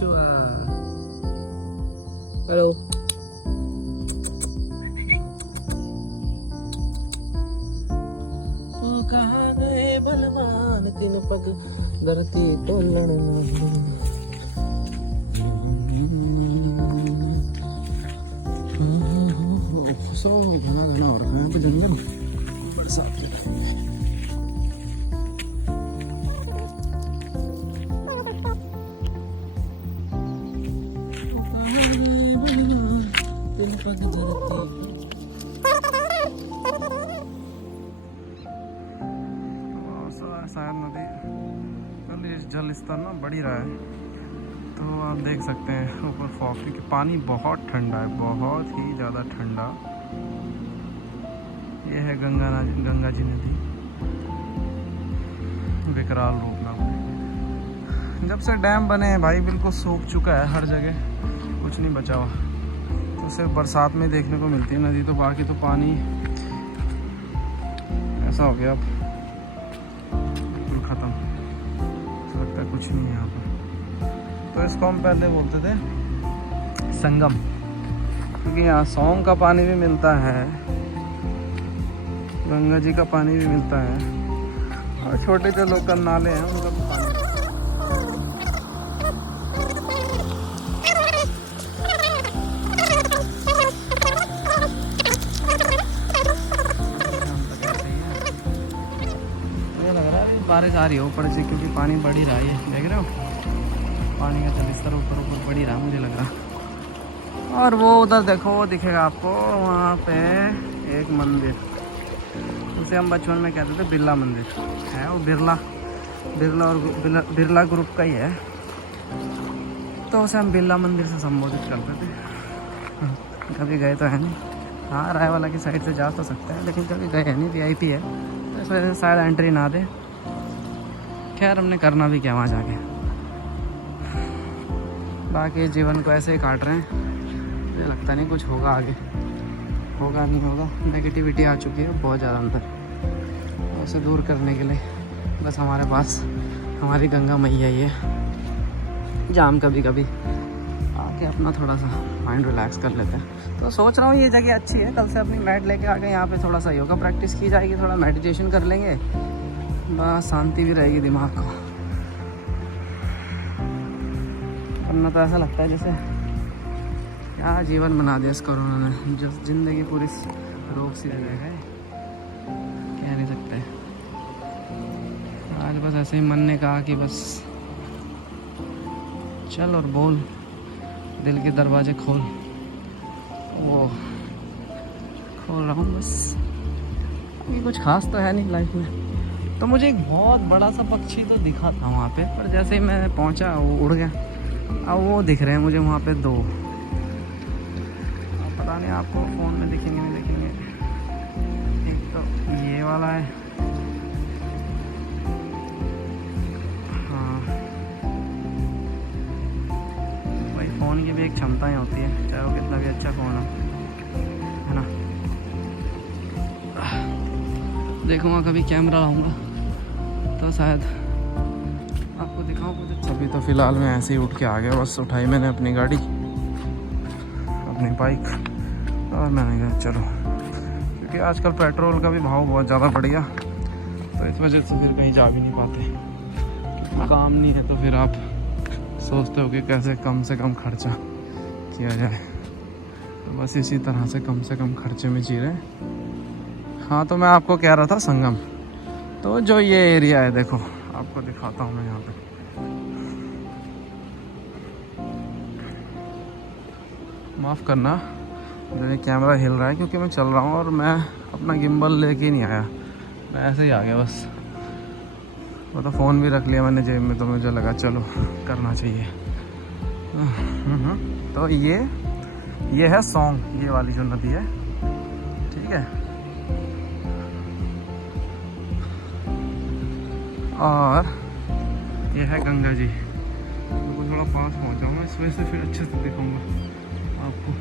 कछुआ। हेलो। तू कहाँ गए बलवान, तीन पग धरती तोलन। सो घना घना हो रहा है यहाँ पे जंगल बरसात के टाइम में। शायद नदी जल स्तर ना बढ़ ही रहा है, तो आप देख सकते हैं ऊपर फॉग, क्योंकि पानी बहुत ठंडा है, बहुत ही ज़्यादा ठंडा। ये है गंगा जी नदी, विकराल रूप नाम। जब से डैम बने हैं भाई बिल्कुल सूख चुका है हर जगह, कुछ नहीं बचा हुआ। तो सिर्फ बरसात में देखने को मिलती है नदी, तो बाकी तो पानी ऐसा हो गया अब बिल्कुल ख़त्म, लगता है कुछ नहीं है यहाँ पर। तो इसको हम पहले बोलते थे संगम, क्योंकि यहाँ सोंग का पानी भी मिलता है, गंगा जी का पानी भी मिलता है, और छोटे जो लोकल नाले हैं उनका भी पानी। मुझे लग रहा है बारिश आ रही है ऊपर से, क्योंकि पानी बढ़ ही रहा है, देख रहे हो पानी का जलस्तर ऊपर बढ़ ही रहा मुझे लग रहा। और वो उधर देखो, वो दिखेगा आपको वहाँ पे एक मंदिर, उसे हम बचपन में कहते थे बिरला मंदिर है। वो बिरला और बिरला ग्रुप का ही है, तो उसे हम बिरला मंदिर से संबोधित करते थे। कभी गए तो है नहीं। हाँ, रायवाला की साइड से जा तो सकते हैं, लेकिन कभी गए है नहीं, VIP है तो इस वजह से शायद एंट्री ना दे। खैर हमने करना भी क्या वहाँ जाके, बाकी जीवन को ऐसे ही काट रहे हैं। मुझे लगता नहीं कुछ होगा आगे, होगा नहीं होगा। नेगेटिविटी आ चुकी है बहुत ज़्यादा अंदर, उसे दूर करने के लिए बस हमारे पास हमारी गंगा मैया ही है, जहाँ हम कभी कभी आके अपना थोड़ा सा माइंड रिलैक्स कर लेते हैं। तो सोच रहा हूँ ये जगह अच्छी है, कल से अपनी मैट लेके आके यहाँ पे थोड़ा सा योगा प्रैक्टिस की जाएगी, थोड़ा मेडिटेशन कर लेंगे, बस शांति भी रहेगी दिमाग को। वरना तो ऐसा लगता है जैसे क्या जीवन बना दिया इस कोरोना ने, जो ज़िंदगी पूरी रोग सी रह गए, कह नहीं सकते। आज बस ऐसे ही मन ने कहा कि बस चल और बोल, दिल के दरवाजे खोल, वो खोल रहा हूँ बस। अभी कुछ खास तो है नहीं लाइफ में। तो मुझे एक बहुत बड़ा सा पक्षी तो दिखा था वहाँ पे, पर जैसे ही मैं पहुँचा वो उड़ गया। अब वो दिख रहे हैं मुझे वहाँ पे दो, अब पता नहीं आपको फ़ोन में दिखेंगे नहीं दिखेंगे। एक तो ये वाला है, हाँ भाई फ़ोन की भी एक क्षमताएँ होती है, चाहे वो कितना भी अच्छा फ़ोन हो, है ना। देखूँगा कभी कैमरा लाऊंगा तो शायद आपको दिखाऊँ कुछ। अभी तो फ़िलहाल मैं ऐसे ही उठ के आ गया, बस उठाई मैंने अपनी गाड़ी, अपनी बाइक, और मैंने कहा चलो, क्योंकि आजकल पेट्रोल का भी भाव बहुत ज़्यादा बढ़ गया, तो इस वजह से फिर कहीं जा भी नहीं पाते। काम नहीं है तो फिर आप सोचते हो कि कैसे कम से कम खर्चा किया जाए, तो बस इसी तरह से कम खर्चे में जी रहे। हाँ, तो मैं आपको कह रहा था संगम, तो जो ये एरिया है देखो, आपको दिखाता हूँ मैं यहाँ पे। माफ़ करना मेरे कैमरा हिल रहा है, क्योंकि मैं चल रहा हूँ और मैं अपना गिम्बल लेके ही नहीं आया, मैं ऐसे ही आ गया बस। वो तो फ़ोन भी रख लिया मैंने जेब में, तो मुझे लगा चलो करना चाहिए। तो ये है सोंग, ये वाली जो नदी है, ठीक है। और ये है गंगा जी। तो थोड़ा पास पहुँच जाऊँगा, इस वजह से फिर अच्छे से दिखाऊंगा आपको।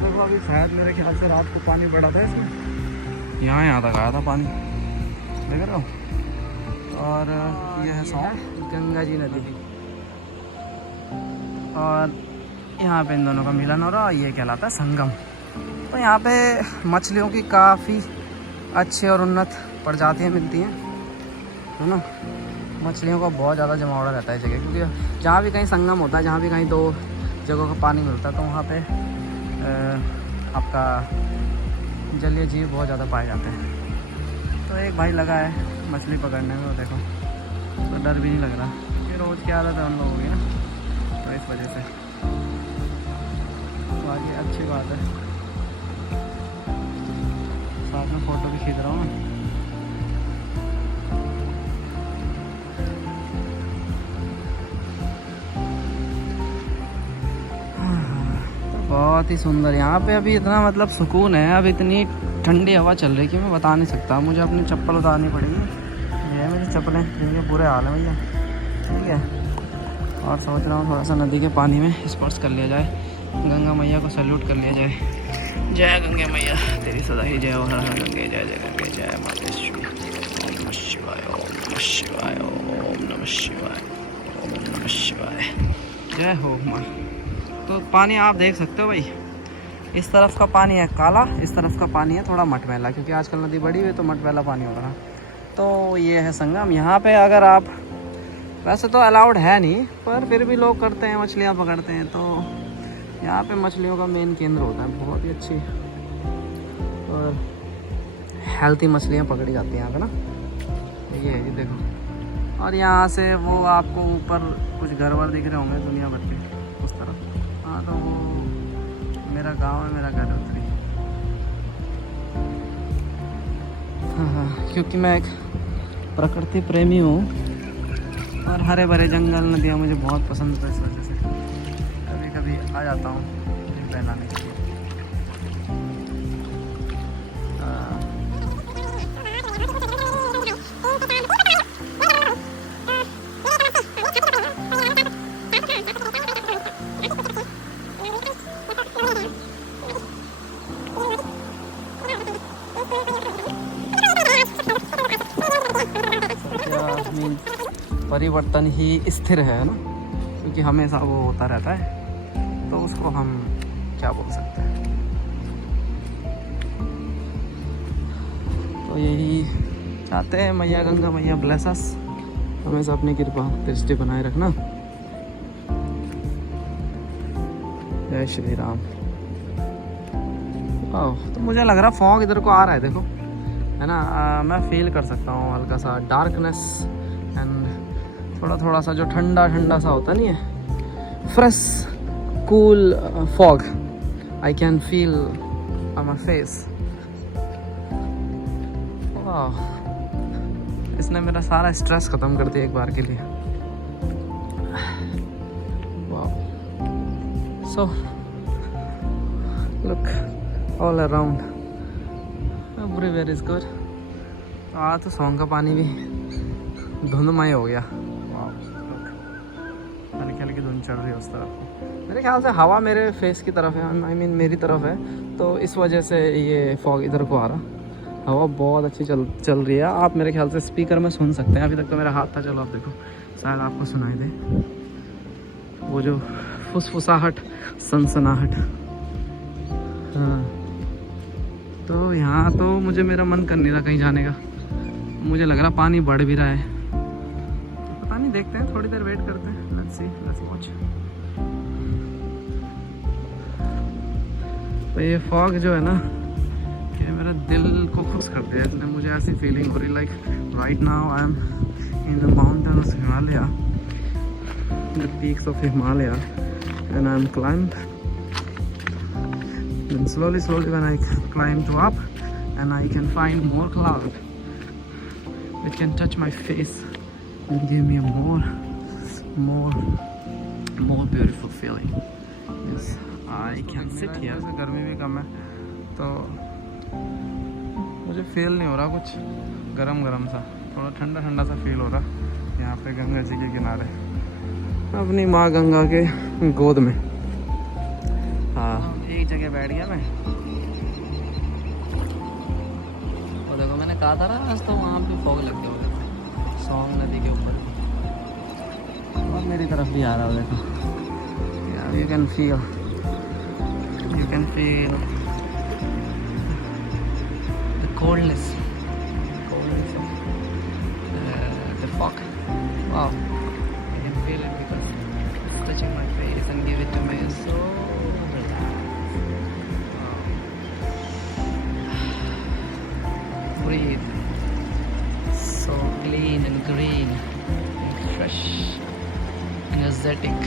देखो अभी शायद मेरे ख्याल से रात को पानी बढ़ा था इसमें, यहाँ तक आया था पानी, देख रहे हो। और ये है गंगा जी नदी, और यहाँ पे इन दोनों का मिलन हो रहा है, ये कहलाता है संगम। तो यहाँ पे मछलियों की काफ़ी अच्छी और उन्नत प्रजातियाँ मिलती हैं, है ना। मछलियों का बहुत ज़्यादा जमावड़ा रहता है जगह, क्योंकि जहाँ भी कहीं संगम होता है, जहाँ भी कहीं दो जगहों का पानी मिलता है, तो वहाँ पे आपका जलीय जीव बहुत ज़्यादा पाए जाते हैं। तो एक भाई लगा है मछली पकड़ने में, वो देखो, तो डर भी नहीं लग रहा, ये रोज़ की आदत है उन लोगों की ना, तो इस वजह से बाकी अच्छी बात है। साथ में फ़ोटो भी खींच रहा हूँ मैं। बहुत ही सुंदर यहाँ पे अभी इतना मतलब सुकून है, अब इतनी ठंडी हवा चल रही है कि मैं बता नहीं सकता। मुझे अपनी चप्पल उतारनी पड़ेगी, ये है मेरी चप्पलें, जिनके बुरे हाल है भैया, ठीक है। और सोच रहा हूँ थोड़ा सा नदी के पानी में स्पर्श कर लिया जाए, गंगा मैया को सैल्यूट कर लिया जाए। जय गंगे मैया तेरी सदा ही जय हो, हर हर गंगे जय, जय गंगे जय मातेश्वरी। ओम नमः शिवाय, ओम नमः शिवाय, ओम नमः शिवाय, ओम नमः शिवाय। जय हो माँ। तो पानी आप देख सकते हो भाई, इस तरफ का पानी है काला, इस तरफ का पानी है थोड़ा मटमैला, क्योंकि आजकल नदी बड़ी हुई तो मटमैला पानी हो रहा। तो ये है संगम। यहाँ पे अगर आप, वैसे तो अलाउड है नहीं, पर फिर भी लोग करते हैं, मछलियाँ पकड़ते हैं। तो यहाँ पे मछलियों का मेन केंद्र होता है, बहुत ही अच्छी और हेल्थी मछलियाँ पकड़ी जाती हैं यहाँ पे ना। ये है, ये देखो। और यहाँ से वो आपको ऊपर कुछ घर वर दिख रहे होंगे दुनिया भर के उस तरफ, हाँ, तो वो मेरा गांव है, मेरा घर उतरी। हाँ, क्योंकि मैं एक प्रकृति प्रेमी हूँ और हरे भरे जंगल नदियाँ मुझे बहुत पसंद है, इस वजह से कभी कभी आ जाता हूँ बहलाने के लिए। परिवर्तन ही स्थिर है ना, क्योंकि हमेशा वो होता रहता है, तो उसको हम क्या बोल सकते हैं। तो यही चाहते हैं, मैया गंगा मैया ब्लेस अस, हमेशा अपनी कृपा दृष्टि बनाए रखना। जय श्री राम। तो मुझे लग रहा फॉग इधर को आ रहा है, देखो, है ना। मैं फील कर सकता हूँ हल्का सा डार्कनेस एंड थोड़ा थोड़ा सा जो ठंडा ठंडा सा होता नहीं है, fresh cool fog I can feel on my face. वाह, इसने मेरा सारा स्ट्रेस ख़त्म कर दिया एक बार के लिए। वाह, so look all around, everywhere is good. आज तो सॉन्ग का पानी भी धुंधमय हो गया। हल्की हल्की धुंध चढ़ रही है उस तरफ। मेरे ख्याल से हवा मेरे फेस की तरफ है, आई मीन मेरी तरफ है, तो इस वजह से ये फॉग इधर को आ रहा। हवा बहुत अच्छी चल रही है। आप मेरे ख्याल से स्पीकर में सुन सकते हैं। अभी तक तो मेरा हाथ था, चलो आप देखो, शायद आपको सुनाई दे वो जो फुसफुसाहट, सनसनाहट। हाँ, तो यहाँ तो मुझे मेरा मन कर नहीं रहा कहीं जाने का। मुझे लग रहा पानी बढ़ भी रहा है, पता नहीं, देखते हैं, थोड़ी देर वेट करते हैं। Let's see, let's watch. तो ये फॉग जो है ना, ये मेरा दिल को खुश कर दिया इसने। मुझे ऐसी फीलिंग हो रही, like right now I am in the mountain of Himalaya, the peaks of Himalaya, and I am climb, then slowly when I climb to up and I can find more cloud which can touch my face and give me a more beautiful feeling. Yes, I can sit here. गर्मी भी कम है तो मुझे feel नहीं हो रहा कुछ गरम सा, थोड़ा ठंडा सा फील हो रहा यहाँ पे गंगा जी के किनारे, अपनी माँ गंगा के गोद में। हाँ, एक जगह बैठ गया मैं, और देखो मैंने कहा था ना आज, तो वहाँ पे फॉग लग गया उधर सोंग नदी के ऊपर भी, और मेरी तरफ भी आ रहा है देखो यार। You can feel the coldness of the fog. Wow, I can feel it because it's touching my face and give it to me. So wow. Breathe. So clean and green and fresh, energetic,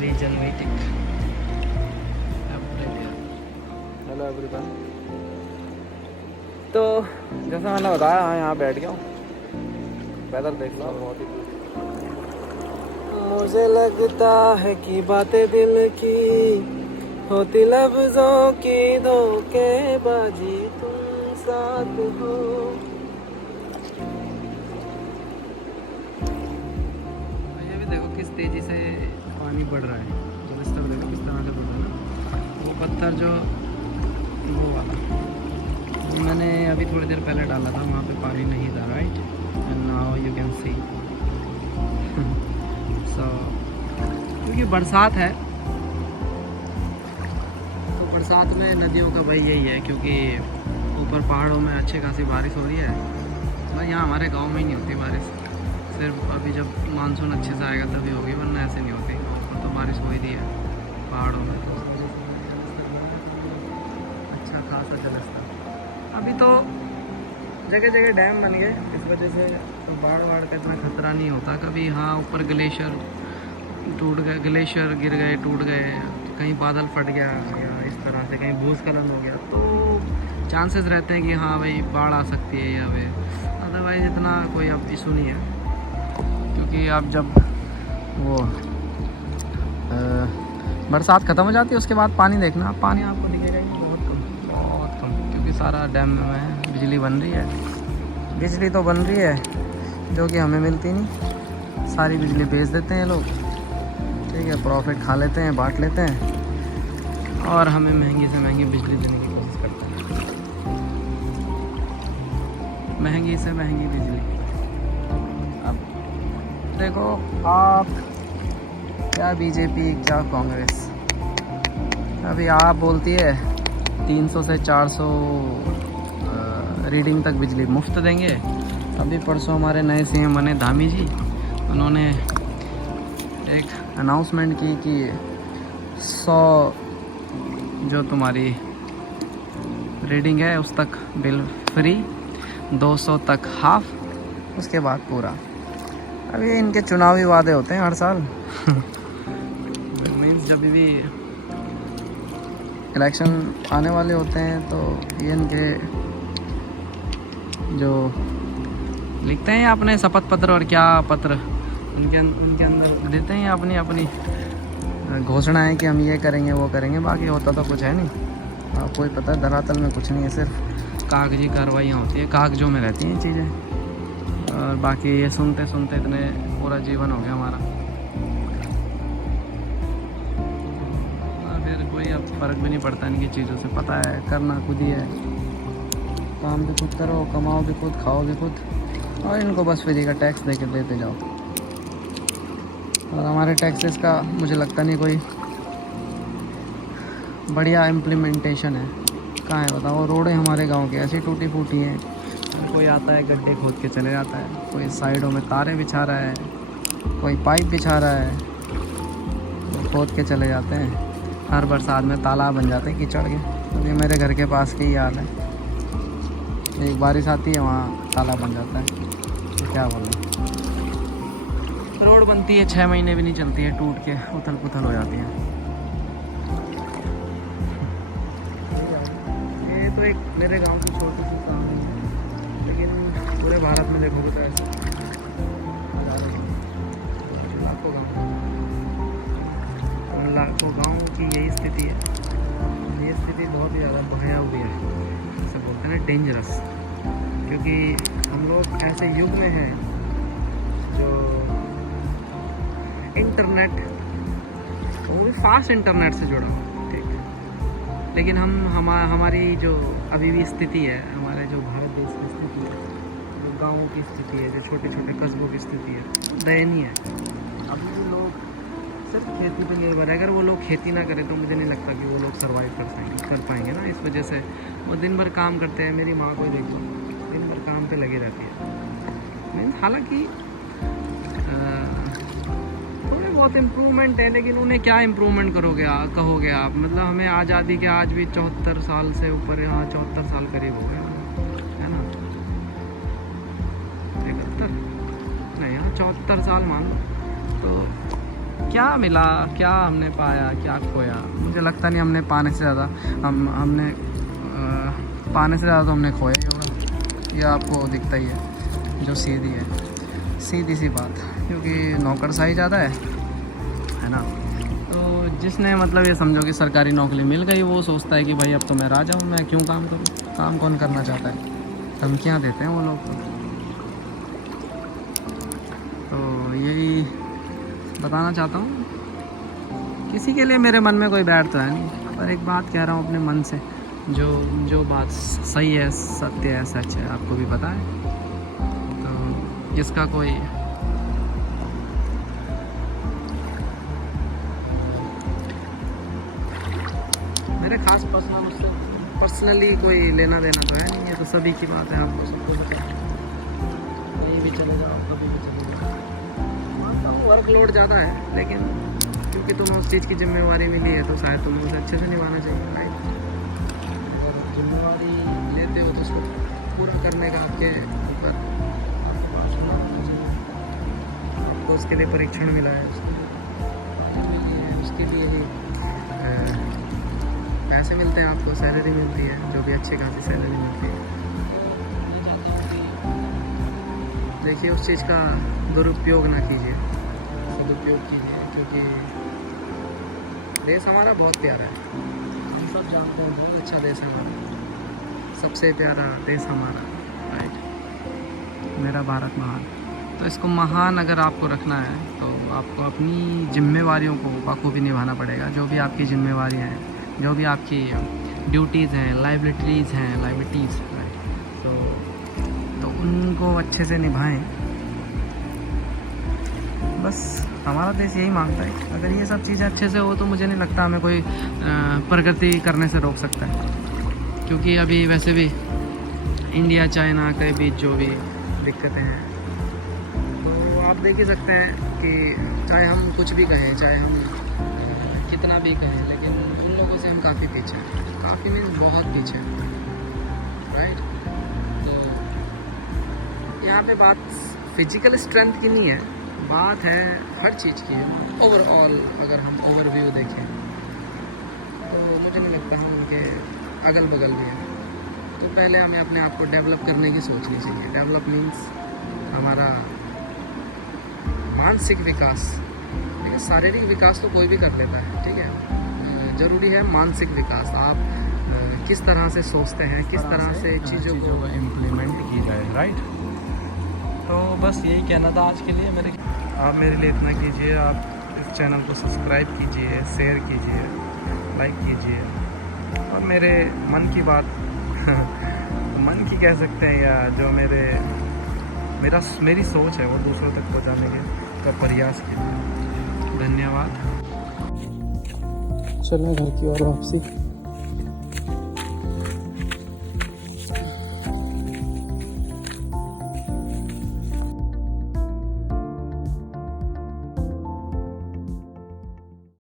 regenerating. Hello everyone. तो जैसा मैंने बताया, हाँ यहाँ बैठ गया हूँ, weather देख लो बहुत ही। मुझे लगता है कि बातें दिल की होती लफ्जों की धोखेबाजी, तुम साथ हो। ये भी देखो किस तेजी से पानी बढ़ रहा है, जलस्तर देखो किस तरह से बढ़ रहा है ना। वो पत्थर जो वो वाला मैंने अभी थोड़ी देर पहले डाला था, वहाँ पे पानी नहीं था, right, and now you can see. So क्योंकि बरसात है, तो बरसात में नदियों का भाई यही है, क्योंकि ऊपर पहाड़ों में अच्छी खासी बारिश हो रही है। भाई यहाँ हमारे गांव में ही नहीं होती बारिश, सिर्फ अभी जब मानसून अच्छे से आएगा तभी होगी, वरना ऐसे नहीं होती। ऊपर तो बारिश हो ही रही है पहाड़ों में, अच्छा खासा जलस्तर। अभी तो जगह जगह डैम बन गए, इस वजह से तो बाढ़ का इतना खतरा नहीं होता कभी। हाँ, ऊपर ग्लेशियर टूट गए, ग्लेशियर गिर गए, टूट गए, कहीं बादल फट गया या इस तरह से कहीं भूस्खलन हो गया, तो चांसेस रहते हैं कि हाँ भाई बाढ़ आ सकती है या वे, अदरवाइज इतना कोई अब इशू नहीं है। क्योंकि आप जब वो बरसात ख़त्म हो जाती है उसके बाद पानी देखना, पानी आपको दिखेगा ही बहुत कम, क्योंकि सारा डैम में बिजली बन रही है। बिजली तो बन रही है जो कि हमें मिलती नहीं, सारी बिजली बेच देते हैं लोग, ठीक है, प्रॉफिट खा लेते हैं, बांट लेते हैं, और हमें महंगी से महंगी बिजली देने की कोशिश करते हैं, महंगी से महंगी बिजली। अब देखो आप, क्या बीजेपी क्या कांग्रेस, अभी आप बोलती है 300 से 400 रीडिंग तक बिजली मुफ्त देंगे। अभी परसों हमारे नए सीएम बने धामी जी, उन्होंने एक अनाउंसमेंट की कि 100 जो तुम्हारी रीडिंग है उस तक बिल फ्री, 200 तक हाफ, उसके बाद पूरा। अभी इनके चुनावी वादे होते हैं हर साल। मीन्स जब भी इलेक्शन आने वाले होते हैं तो ये इनके जो लिखते हैं अपने शपथ पत्र और क्या पत्र, उनके अंदर देते हैं अपनी अपनी घोषणाएं कि हम ये करेंगे वो करेंगे, बाकी होता तो कुछ है नहीं। आपको ही पता है धरातल में कुछ नहीं है, सिर्फ कागजी कार्रवाइयाँ होती है, कागजों में रहती हैं चीज़ें, और बाकी ये सुनते सुनते इतने पूरा जीवन हो गया हमारा, फिर कोई अब फ़र्क भी नहीं पड़ता इनकी चीज़ों से। पता है करना खुद ही है, काम भी खुद करो, कमाओ भी खुद, खाओ भी खुद, और इनको बस फ्री का टैक्स देते जाओ। और हमारे टैक्सेस का मुझे लगता नहीं कोई बढ़िया इम्प्लीमेंटेशन है। कहाँ है बताओ, रोडें हमारे गांव की ऐसी टूटी फूटी हैं, कोई आता है गड्ढे खोद के चले जाता है, कोई साइडों में तारे बिछा रहा है, कोई पाइप बिछा रहा है, तो खोद के चले जाते हैं। हर बरसात में तालाब बन जाते हैं कीचड़ के। अभी मेरे घर के पास की ही हाल है, एक बारिश आती है वहाँ तालाब बन जाता है, तो क्या बोलूँ। रोड बनती है 6 महीने भी नहीं चलती है, टूट के उथल पुथल हो जाती है। ये तो एक मेरे गांव की छोटी सी कहानी है, लेकिन पूरे भारत में देखोगे तो ऐसे लाखों गाँव की यही स्थिति है। ये स्थिति बहुत ही ज़्यादा भया हुई है, जैसे बोलते हैं ना डेंजरस, क्योंकि हम लोग ऐसे युग में हैं जो इंटरनेट, वो भी फास्ट इंटरनेट से जुड़ा हो, ठीक, लेकिन हमारी जो अभी भी स्थिति है, हमारे जो भारत देश गाँवों की स्थिति है, जो छोटे छोटे कस्बों की स्थिति है, वो दयनीय है। अभी भी लोग सिर्फ खेती पे निर्भर है। अगर वो लोग खेती ना करें तो मुझे नहीं लगता कि वो लोग सर्वाइव कर पाएंगे ना। इस वजह से वो दिन भर काम करते हैं। मेरी माँ को देख लो, दिन भर काम पे लगी रहती है। मीन्स हालांकि थोड़े बहुत इम्प्रूवमेंट है, लेकिन उन्हें क्या इम्प्रूवमेंट कहोगे आप। मतलब हमें आज़ादी के आज भी 74 साल से ऊपर, यहाँ 74 साल करीब हो गए, है ना। 71 नहीं, यहाँ 74 साल मान लो। तो क्या मिला, क्या हमने पाया, क्या खोया? मुझे लगता नहीं हमने पाने से ज़्यादा हमने पाने से ज़्यादा तो हमने खोया ही होगा। यह आपको दिखता ही है, जो सीधी सी बात, क्योंकि नौकरशाही ज़्यादा है ना। तो जिसने मतलब ये समझो कि सरकारी नौकरी मिल गई, वो सोचता है कि भाई अब तो मैं राजा हूँ, मैं क्यों काम करूँ। काम कौन करना चाहता है? धमकियाँ देते हैं वो लोग। तो यही बताना चाहता हूँ। किसी के लिए मेरे मन में कोई बैठ तो है नहीं, पर एक बात कह रहा हूँ अपने मन से, जो बात सही है, सत्य है, सच है, आपको भी पता है। तो इसका कोई मेरे खास उससे पर्सनली कोई लेना देना तो है नहीं। ये तो सभी की बात है, आपको सबको पता है। कहीं भी चले जाओ, कभी भी चले जाओ। मानता हूँ वर्कलोड ज़्यादा है, लेकिन क्योंकि तुम्हें उस चीज़ की जिम्मेवारी मिली है तो शायद तुम्हें उसे अच्छे से निभाना चाहिए, राइट। अगर जिम्मेवारी लेते हो तो उसको पूरा करने का आपके ऊपर आपके पास होना चाहिए। आपको उसके लिए परीक्षण मिला है, उसके लिए ही पैसे मिलते हैं, आपको सैलरी मिलती है, जो भी अच्छी खासी सैलरी मिलती है। देखिए, उस चीज़ का दुरुपयोग ना कीजिए, सदुपयोग कीजिए, क्योंकि देश हमारा बहुत प्यारा है। हम सब जानते हैं, बहुत अच्छा देश है हमारा, सबसे प्यारा देश हमारा, राइट। मेरा भारत महान। तो इसको महान अगर आपको रखना है तो आपको अपनी जिम्मेवारियों को बखूबी निभाना पड़ेगा। जो भी आपकी जिम्मेवारियाँ हैं, जो भी आपकी ड्यूटीज़ हैं, लाइबिलिटीज़ तो उनको अच्छे से निभाएं। बस हमारा देश यही मांगता है। अगर ये सब चीज़ें अच्छे से हो तो मुझे नहीं लगता हमें कोई प्रगति करने से रोक सकता है। क्योंकि अभी वैसे भी इंडिया चाइना के बीच जो भी दिक्कतें हैं, तो आप देख ही सकते हैं कि चाहे हम कुछ भी कहें, चाहे हम कितना भी कहें, लेकिन उन लोगों से हम काफ़ी पीछे हैं। काफ़ी मीन्स बहुत पीछे हैं, राइट। तो यहाँ पे बात फिजिकल स्ट्रेंथ की नहीं है, बात है हर चीज़ की है। ओवरऑल अगर हम ओवरव्यू देखें तो मुझे नहीं लगता हम उनके अगल बगल भी हैं। तो पहले हमें अपने आप को डेवलप करने की सोचनी चाहिए। डेवलप मीन्स हमारा मानसिक विकास। देखिए, शारीरिक विकास तो कोई भी कर लेता है, ठीक है। ज़रूरी है मानसिक विकास। आप किस तरह से सोचते हैं, किस तरह से चीज़ों को इम्प्लीमेंट की जाए, राइट। तो बस यही कहना था आज के लिए। आप मेरे लिए इतना कीजिए, आप इस चैनल को सब्सक्राइब कीजिए, शेयर कीजिए, लाइक कीजिए, और मेरे मन की बात मन की कह सकते हैं, या जो मेरी सोच है वो दूसरों तक पहुंचाने का प्रयास कीजिए। धन्यवाद। चलना घर की ओर वापसी।